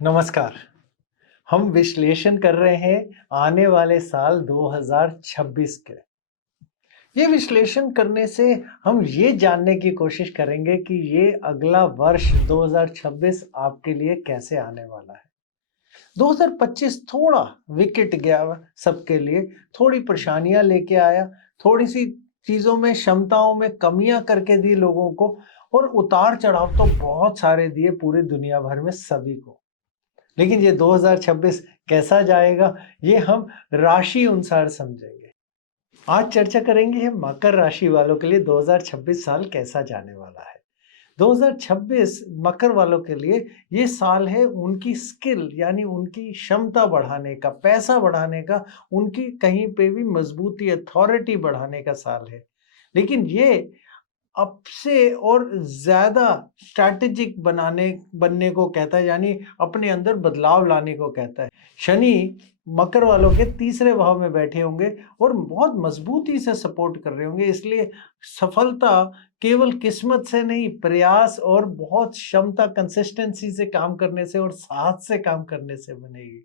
नमस्कार। हम विश्लेषण कर रहे हैं आने वाले साल 2026 के। ये विश्लेषण करने से हम ये जानने की कोशिश करेंगे कि ये अगला वर्ष 2026 आपके लिए कैसे आने वाला है। 2025 थोड़ा विकेट गया सबके लिए, थोड़ी परेशानियां लेके आया, थोड़ी सी चीजों में क्षमताओं में कमियां करके दी लोगों को, और उतार चढ़ाव तो बहुत सारे दिए पूरे दुनिया भर में सभी को। लेकिन ये 2026 कैसा जाएगा, ये हम राशि अनुसार समझेंगे। आज चर्चा करेंगे हम मकर राशि वालों के लिए 2026 साल कैसा जाने वाला है। 2026 मकर वालों के लिए ये साल है उनकी स्किल यानी उनकी क्षमता बढ़ाने का, पैसा बढ़ाने का, उनकी कहीं पे भी मजबूती, अथॉरिटी बढ़ाने का साल है। लेकिन ये अब से और ज़्यादा स्ट्रैटेजिक बनने को कहता है, यानी अपने अंदर बदलाव लाने को कहता है। शनि मकर वालों के तीसरे भाव में बैठे होंगे और बहुत मजबूती से सपोर्ट कर रहे होंगे, इसलिए सफलता केवल किस्मत से नहीं, प्रयास और बहुत क्षमता, कंसिस्टेंसी से काम करने से और साहस से काम करने से बनेगी।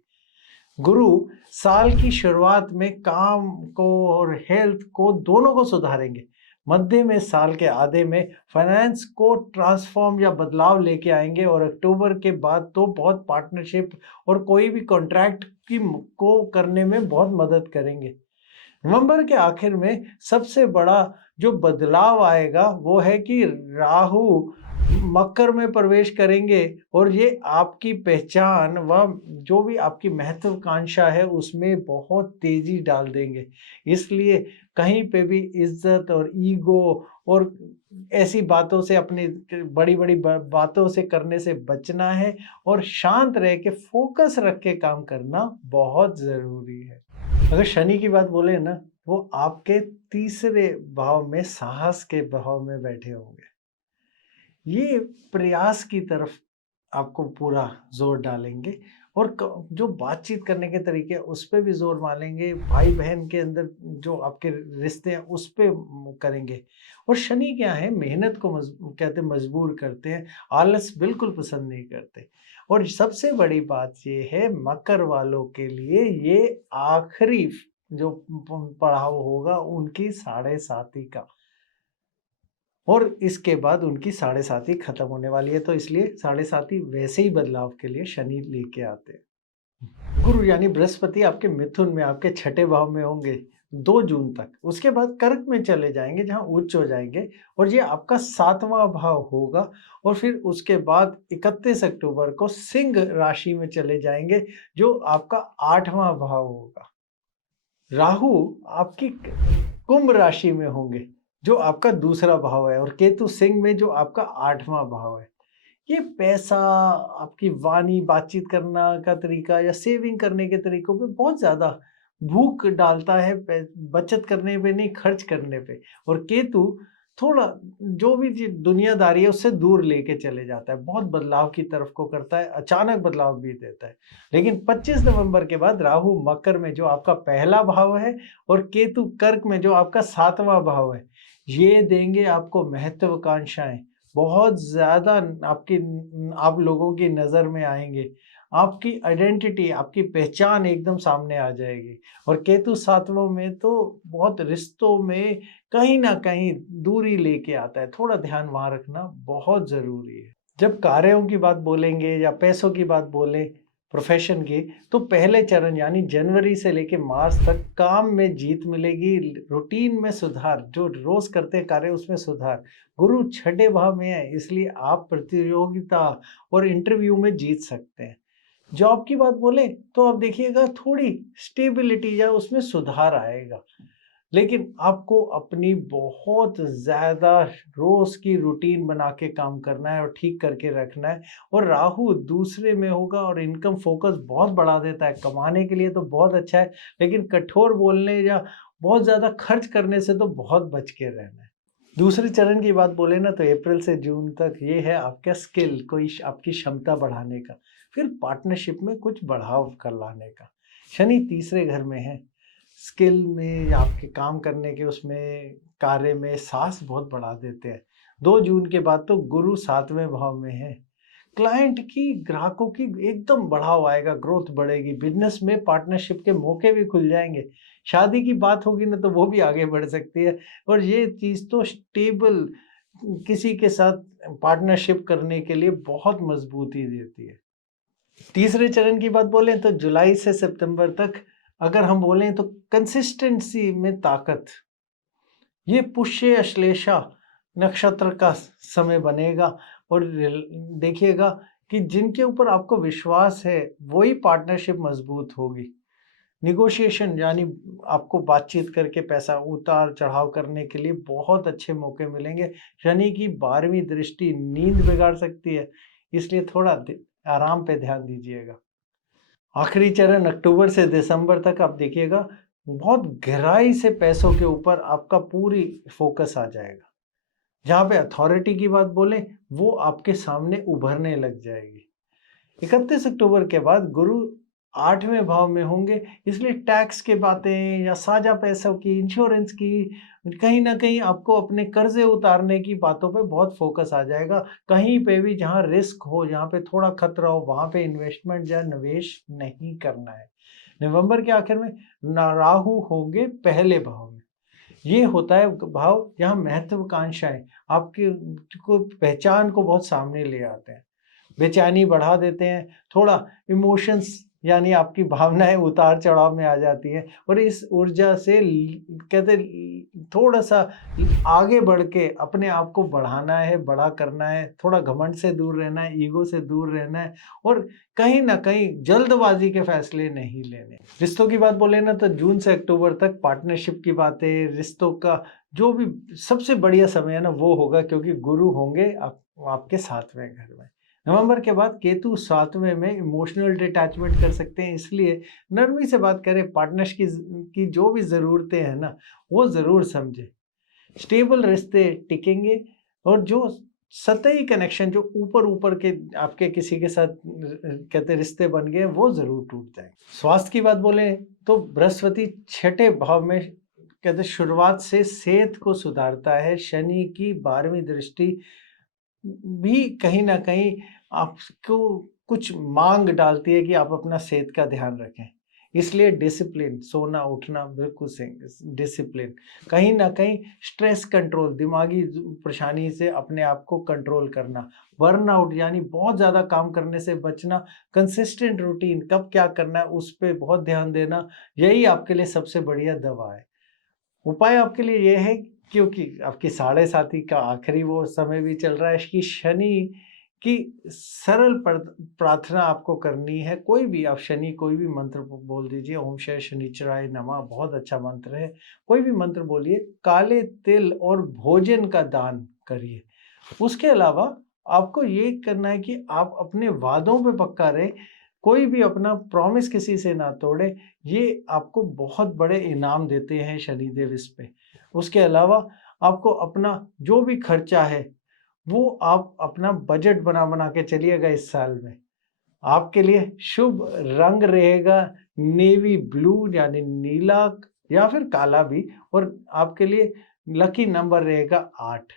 गुरु साल की शुरुआत में काम को और हेल्थ को दोनों को सुधारेंगे। मध्य में साल के आधे में फाइनेंस को ट्रांसफॉर्म या बदलाव लेके आएंगे, और अक्टूबर के बाद तो बहुत पार्टनरशिप और कोई भी कॉन्ट्रैक्ट की को करने में बहुत मदद करेंगे। नवंबर के आखिर में सबसे बड़ा जो बदलाव आएगा वो है कि राहु मकर में प्रवेश करेंगे, और ये आपकी पहचान व जो भी आपकी महत्वाकांक्षा है उसमें बहुत तेजी डाल देंगे। इसलिए कहीं पे भी इज्जत और ईगो और ऐसी बातों से, अपनी बड़ी बड़ी बातों से करने से बचना है, और शांत रह के फोकस रख के काम करना बहुत जरूरी है। अगर शनि की बात बोले ना, वो आपके तीसरे भाव में, साहस के भाव में बैठे होंगे। ये प्रयास की तरफ आपको पूरा जोर डालेंगे, और जो बातचीत करने के तरीके हैं उस पे भी जोर मारेंगे। भाई बहन के अंदर जो आपके रिश्ते हैं उस पे करेंगे। और शनि क्या है, मेहनत को कहते मजबूर करते हैं, आलस बिल्कुल पसंद नहीं करते। और सबसे बड़ी बात ये है, मकर वालों के लिए ये आखिरी जो पड़ाव होगा उनकी साढ़े साती का, और इसके बाद उनकी साढ़े साती खत्म होने वाली है, तो इसलिए साढ़े साती वैसे ही बदलाव के लिए शनि लेके आते हैं। गुरु यानी बृहस्पति आपके मिथुन में, आपके छठे भाव में होंगे 2 जून तक। उसके बाद कर्क में चले जाएंगे जहां उच्च हो जाएंगे, और ये आपका 7वां भाव होगा। और फिर उसके बाद 31 अक्टूबर को सिंह राशि में चले जाएंगे जो आपका 8वां भाव होगा। राहु आपकी कुंभ राशि में होंगे जो आपका दूसरा भाव है, और केतु सिंह में जो आपका 8वां भाव है। ये पैसा, आपकी वाणी, बातचीत करना का तरीका या सेविंग करने के तरीकों पे बहुत ज़्यादा भूख डालता है, बचत करने पे नहीं, खर्च करने पे। और केतु थोड़ा जो भी दुनियादारी है उससे दूर लेके चले जाता है, बहुत बदलाव की तरफ को करता है, अचानक बदलाव भी देता है। लेकिन 25 नवंबर के बाद राहु मकर में जो आपका पहला भाव है, और केतु कर्क में जो आपका 7वां भाव है, ये देंगे आपको महत्वाकांक्षाएं, बहुत ज़्यादा आपकी, आप लोगों की नज़र में आएँगे। आपकी आइडेंटिटी, आपकी पहचान एकदम सामने आ जाएगी। और केतु 7वां में तो बहुत रिश्तों में कहीं न कहीं दूरी लेके आता है, थोड़ा ध्यान वहाँ रखना बहुत ज़रूरी है। जब कार्यों की बात बोलेंगे या पैसों की बात बोलें, प्रोफ़ेशन की, तो पहले चरण यानी जनवरी से लेके मार्च तक काम में जीत मिलेगी, रूटीन में सुधार, जो रोज़ करते हैं कार्य उसमें सुधार। गुरु छठे भाव में है, इसलिए आप प्रतियोगिता और इंटरव्यू में जीत सकते हैं। जॉब की बात बोले तो आप देखिएगा थोड़ी स्टेबिलिटी या उसमें सुधार आएगा। लेकिन आपको अपनी बहुत ज़्यादा रोज़ की रूटीन बना के काम करना है और ठीक करके रखना है। और राहु दूसरे में होगा और इनकम फ़ोकस बहुत बढ़ा देता है, कमाने के लिए तो बहुत अच्छा है, लेकिन कठोर बोलने या बहुत ज़्यादा खर्च करने से तो बहुत बच के रहना है। दूसरे चरण की बात बोले ना, तो अप्रैल से जून तक ये है आपका स्किल, कोई आपकी क्षमता बढ़ाने का, फिर पार्टनरशिप में कुछ बढ़ाव कर लाने का। शनि तीसरे घर में है, स्किल में या आपके काम करने के उसमें, कार्य में साहस बहुत बढ़ा देते हैं। 2 जून के बाद तो गुरु 7वें भाव में है, क्लाइंट की, ग्राहकों की एकदम बढ़ाव आएगा, ग्रोथ बढ़ेगी, बिजनेस में पार्टनरशिप के मौके भी खुल जाएंगे। शादी की बात होगी ना तो वो भी आगे बढ़ सकती है। और ये चीज़ तो स्टेबल किसी के साथ पार्टनरशिप करने के लिए बहुत मजबूती देती है। तीसरे चरण की बात बोलें तो जुलाई से सितंबर तक अगर हम बोलें तो कंसिस्टेंसी में ताकत, ये पुष्य अश्लेषा नक्षत्र का समय बनेगा। और देखिएगा कि जिनके ऊपर आपको विश्वास है वही पार्टनरशिप मजबूत होगी। निगोशिएशन यानी आपको बातचीत करके पैसा उतार चढ़ाव करने के लिए बहुत अच्छे मौके मिलेंगे। शनि की 12वीं दृष्टि नींद बिगाड़ सकती है, इसलिए थोड़ा आराम पे ध्यान दीजिएगा। आखिरी चरण अक्टूबर से दिसंबर तक आप देखिएगा, बहुत गहराई से पैसों के ऊपर आपका पूरी फोकस आ जाएगा। जहाँ पे अथॉरिटी की बात बोलें वो आपके सामने उभरने लग जाएगी। 31 अक्टूबर के बाद गुरु 8वें भाव में होंगे, इसलिए टैक्स की बातें या साझा पैसों की, इंश्योरेंस की, कहीं न कहीं आपको अपने कर्ज़े उतारने की बातों पे बहुत फ़ोकस आ जाएगा। कहीं पे भी जहाँ रिस्क हो, जहाँ पे थोड़ा खतरा हो, वहाँ पे इन्वेस्टमेंट या निवेश नहीं करना है। नवंबर के आखिर में राहु होंगे पहले भाव में। ये होता है भाव जहाँ महत्वाकांक्षाएँ आपकी को पहचान को बहुत सामने ले आते हैं। बेचैनी बढ़ा देते हैं, थोड़ा इमोशंस यानी आपकी भावनाएँ उतार-चढ़ाव में आ जाती हैं और इस ऊर्जा से कहते थोड़ा-सा आगे बढ़ के अपने आप को बढ़ाना है, बड़ा करना है, थोड़ा घमंड से दूर रहना है, ईगो से दूर रहना है और कहीं न कहीं जल्दबाज़ी के फैसले नहीं लेने। रिश्तों की बात बोले ना तो जून से अक्टूबर तक पार्टनरशिप की बातें, रिश्तों का जो भी सबसे बढ़िया समय है ना वो होगा, क्योंकि गुरु होंगे आपके 7वें घर में। नवंबर के बाद केतु 7वें में इमोशनल डिटैचमेंट कर सकते हैं, इसलिए नरमी से बात करें, पार्टनर्स की जो भी ज़रूरतें हैं ना वो ज़रूर समझें। स्टेबल रिश्ते टिकेंगे और जो सतही कनेक्शन जो ऊपर-ऊपर के आपके किसी के साथ कहते रिश्ते बन गए वो ज़रूर टूट जाएँगे। स्वास्थ्य की बात बोलें तो बृहस्पति 6ठे भाव में कहते शुरुआत से सेहत को सुधारता है। शनि की 12वीं दृष्टि भी कहीं न कहीं आपको कुछ माँग डालती है कि आप अपना सेहत का ध्यान रखें। इसलिए डिसिप्लिन, सोना, उठना बिल्कुल सही डिसिप्लिन, कहीं न कहीं स्ट्रेस कंट्रोल, दिमागी परेशानी से अपने आप को कंट्रोल करना, बर्नआउट यानी बहुत ज़्यादा काम करने से बचना, कंसिस्टेंट रूटीन कब क्या करना है उस पे बहुत ध्यान देना, यही आपके लिए सबसे बढ़िया दवा है। उपाय आपके लिए ये है, क्योंकि आपकी साढ़े साथी का आखिरी वो समय भी चल रहा है कि शनि की सरल प्रार्थना आपको करनी है। कोई भी आप शनि कोई भी मंत्र बोल दीजिए, ओम शय शनिचराय नमः बहुत अच्छा मंत्र है। कोई भी मंत्र बोलिए, काले तिल और भोजन का दान करिए। उसके अलावा आपको ये करना है कि आप अपने वादों पे पक्का रहें, कोई भी अपना प्रॉमिस किसी से ना तोड़े, ये आपको बहुत बड़े इनाम देते हैं शनिदेव इस पे। उसके अलावा आपको अपना जो भी खर्चा है, वो आप अपना बजट बना-बना के चलिएगा इस साल में। आपके लिए शुभ रंग रहेगा नेवी ब्लू यानी नीला या फिर काला भी, और आपके लिए लकी नंबर रहेगा 8।